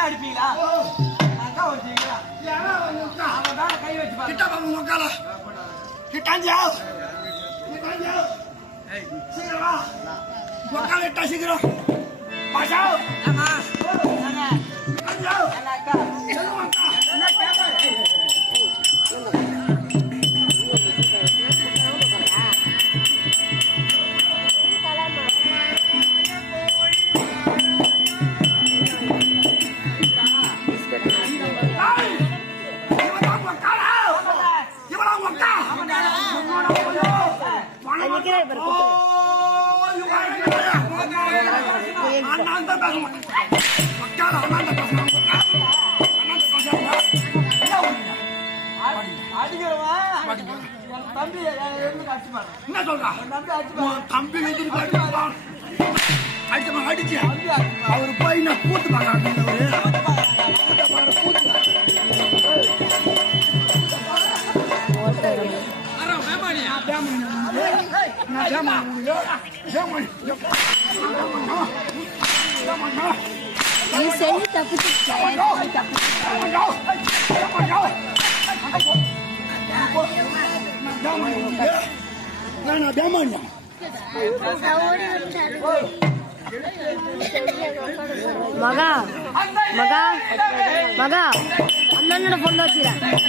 தான் அடிப்பீங்களா? அக்கா வச்சுங்களா? அவன் தான் கை வச்சு கிட்ட பாருங்க உக்கால கிட்டாஞ்சியா சீக்கிரம் உக்கால இட்டா சீக்கிரம் பாஷா அம்மா கிட்டாஞ்சியா அக்கா என்ன கேப்பா தம்பி என்ன சொல்றா தம்பி அடிச்சு அவரு போய் நான் கூத்து மகா மகா மகா அண்ணனோட பொண்ணு வச்சுக்கிறேன்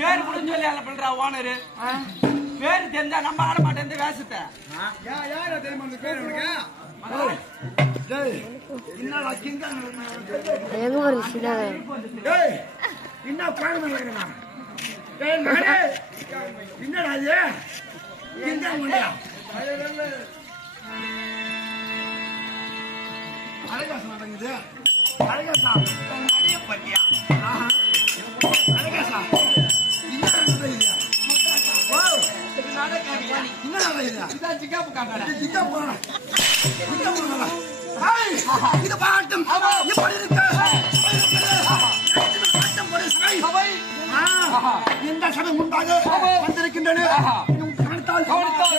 பேர் முடிஞ்சு சொல்லி பண்றா ஓனரு பேரு தெரிஞ்சா நம்ம ஆட மாட்டேன் வேஷத்தை இது பாட்டும் இந்த சபை முன்பாக வந்திருக்கின்றன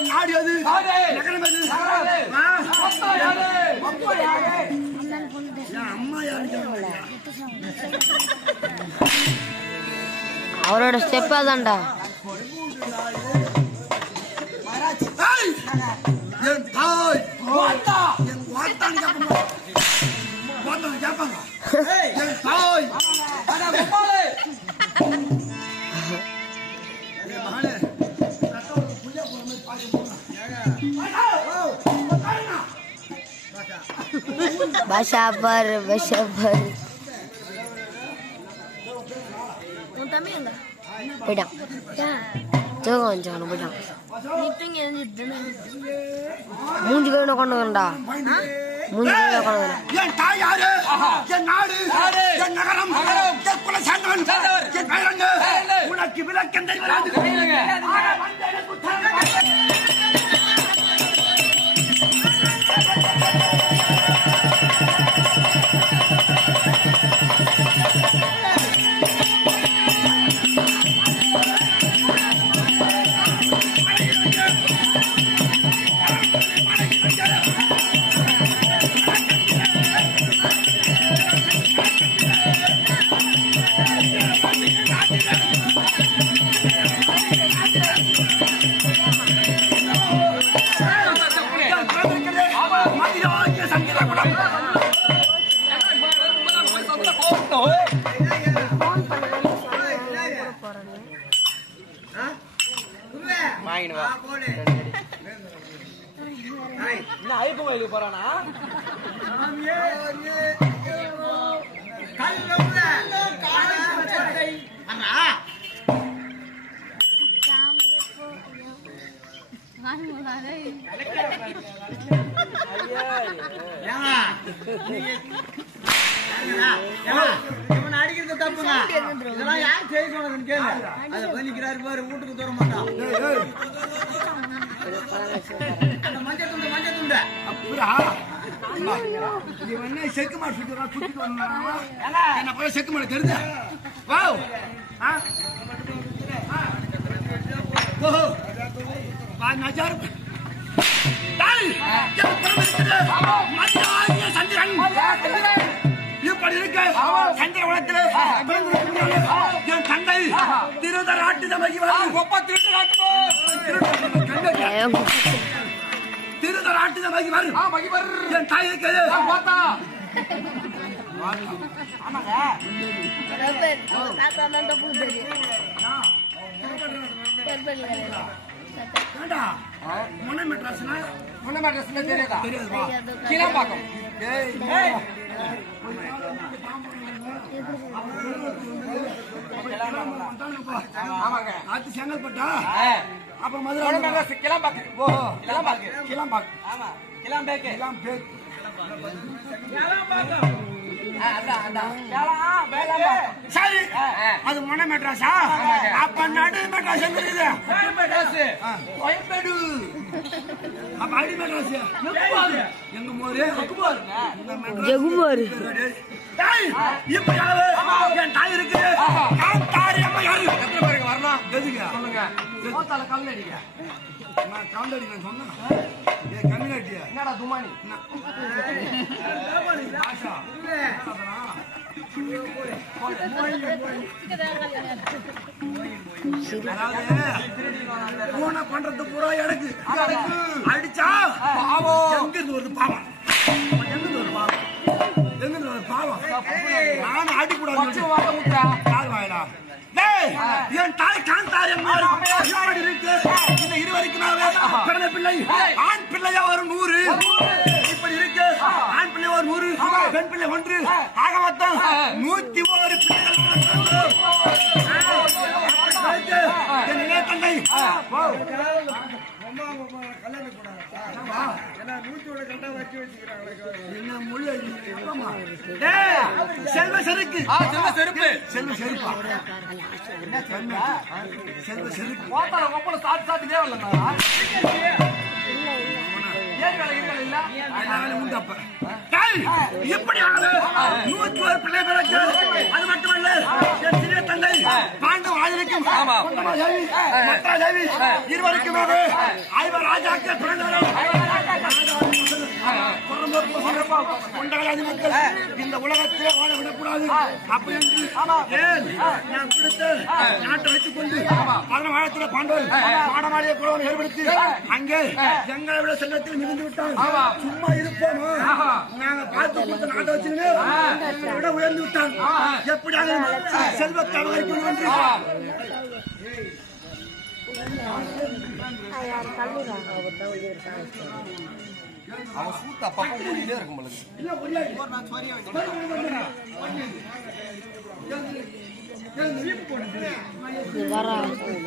நாடியது அம்மா அவரோட ஸ்டெப்பா தான்டா என் தாய் என் வார்த்தான் கேட்பாங்க என் தாய் பஷாபர் பஷாபர் போயிட்டான் தூக்கம் வந்துச்சான் போயிட்டான் மூஞ்சி பேர் கொண்டு வரண்டா மூஞ்சி பேர் கொண்டு வரேன் என் தாய் யாரு என் நாடு என் நகரம் என் குல சார்ந்தவன் என் பெயரங்க உனக்கு விளக்கம் தெரியாது ஐயப்பன் கோயிலுக்கு போறானா இவன் அடிக்கிறது தப்புங்க. இதெல்லாம் யார் செய்ய சொன்னதுன்னு கேளு. அதை பண்ணிக்கிறாரு பாரு, வீட்டுக்கு தர மாட்டான். அந்த மஞ்சள் துண்டு அப்படியா? இவன் செக்கு மாடு சுத்திட்டு வந்தாங்க. என்ன போய் செக்கு மாடு தெரிஞ்ச நஜார் சந்திரன் இப்படி இருக்கு. சந்திர உலகத்தில் என் தந்தை திருதராட்டுதமாகி வரும். என் தாய் இருக்கிறது முன்ன மெட்ராஸ் தெரியாதா? கீழாம்பாக்கம் செங்கல்பட்டா அப்புறம் மதுரை கிளம்பாக்கு. சரி, அது முன்ன மெட்ராஸா? அப்ப நடு மெட்ராஸ் இருக்குது. அப்ப அடி மெட்ராஸ் எங்க ஊரு ஜெகுமார். இப்ப என் தாய் இருக்கு. வரலாம் சொல்லுங்க. என்னடா துமானி பண்றது பூரா எனக்கு அடிச்சா எங்கிருந்து வருது பாவம். நானும் அடிக்கூடாது. என் தாய் காந்தார் இருக்கு. இந்த இருவருக்குனாவே பிறந்த பிள்ளை ஆண் பிள்ளையா ஒரு 100 இப்படி இருக்கு. ஆண் பிள்ளை ஒரு 100, பெண் பிள்ளை 1. ஆக மொத்தம் 101 பிள்ளைகள். தந்தை செல்வ செருக்கு செல்வ செருப்பா செல்வ செருக்கு சாப்பிட்டுதே வரல. எப்படி 101 பிள்ளைகளுக்கு அது மட்டுமல்ல என் சிறிய தந்தை பாண்டவ ஆதரிக்கும் இருவருக்கும் ஐவர் ராஜாக்கள் பிறந்தவர்கள். இந்த உலகத்திலே வாழ விடக்கூடாது அப்படி என்று நான் கொடுத்து நாட்டை வைத்துக் கொண்டு பதனவாழத்தில் பாண்டவர் பாடமாடிய குழுவை ஏற்படுத்தி அங்கே எங்களை விட செல்வத்தில் மிகுந்து விட்டால் சும்மா இருப்போமா? நாங்க பார்த்து கொடுத்த நாட்டை வச்சுன்னு விட உயர்ந்து விட்டான். எப்படியாக செல்வத்தை அபகரிக்கணும் என்று அவன் சூத்த அப்பப்போ ஓடிட்டே இருக்கும்.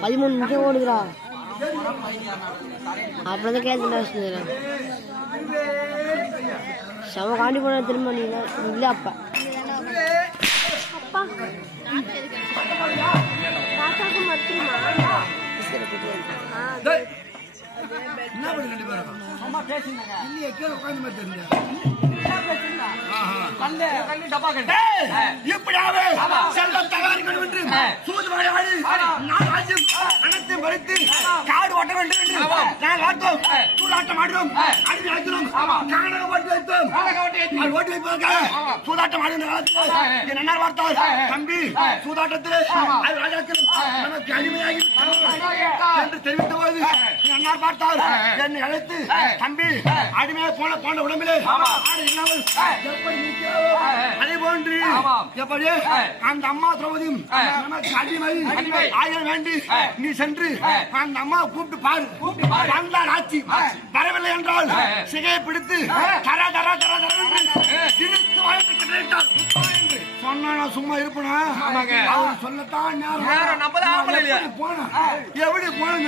13 நிமிஷம் ஓடுகிறா. அப்படிதான் கேட்டு செம காண்டி போன திரும்ப நீ இல்ல. அப்ப காடு ஓட்ட வேண்டும் என்று நாங்கள் ஆட்டோம் சூதாட்டம் ஆடுவோம். அடிமை அழைக்கிறோம். ஓட்டு வைப்பதற்காக சூதாட்டம் ஆடுகின்ற காலத்தில் என் அண்ணார் பார்த்தார், தம்பி சூதாட்டத்தில் ராஜாக்கள் நமக்கு அடிமையாகி என்று தெரிவித்த போது என் அண்ணார் பார்த்தார், என்னை அழைத்து தம்பி அடிமையை போன உடம்பிலே எப்படி இருக்கிறாரோ அதே போன்று எப்படி அந்த அம்மா திரௌபதியும் நமக்கு அடிமை ஆக வேண்டி நீ சென்று அந்த அம்மா கூப்பிட்டு பாரு. வந்தால் ஆட்சி, வரவில்லை என்றால் சிகையை பிடித்து தர தர தர சொன்னா சும்மா இருப்பனா சொல்லத்தான் போன எப்படி போன